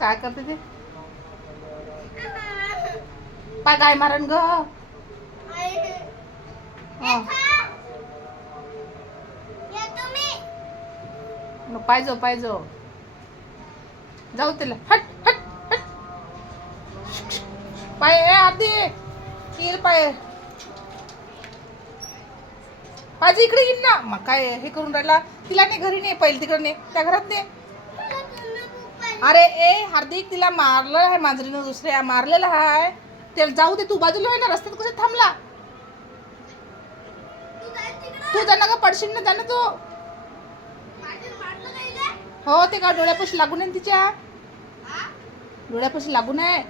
काय करते ते? पाय गाय मारण ग. पाहिजो पाहिजो जाऊ तिला. हट हट हट. पाय आधी किर पाय माझी इकडे येईन ना. मग काय हे करून राहिला तिला? नाही घरी नाही, पहिले तिकडे नाही, त्या घरात नाही. अरे ए हार्दिक, तिला मारलं आहे मांजरीनं, दुसऱ्या मारलेला आहे. त्याला जाऊ दे, तू बाजूला आहे ना, रस्त्यात कसं थांबला? तू जा ना ग, पडशील ना, जा ना तू. हो ते का डोळ्यापाशी लागून आहे तिच्या, डोळ्यापाशी लागून आहे.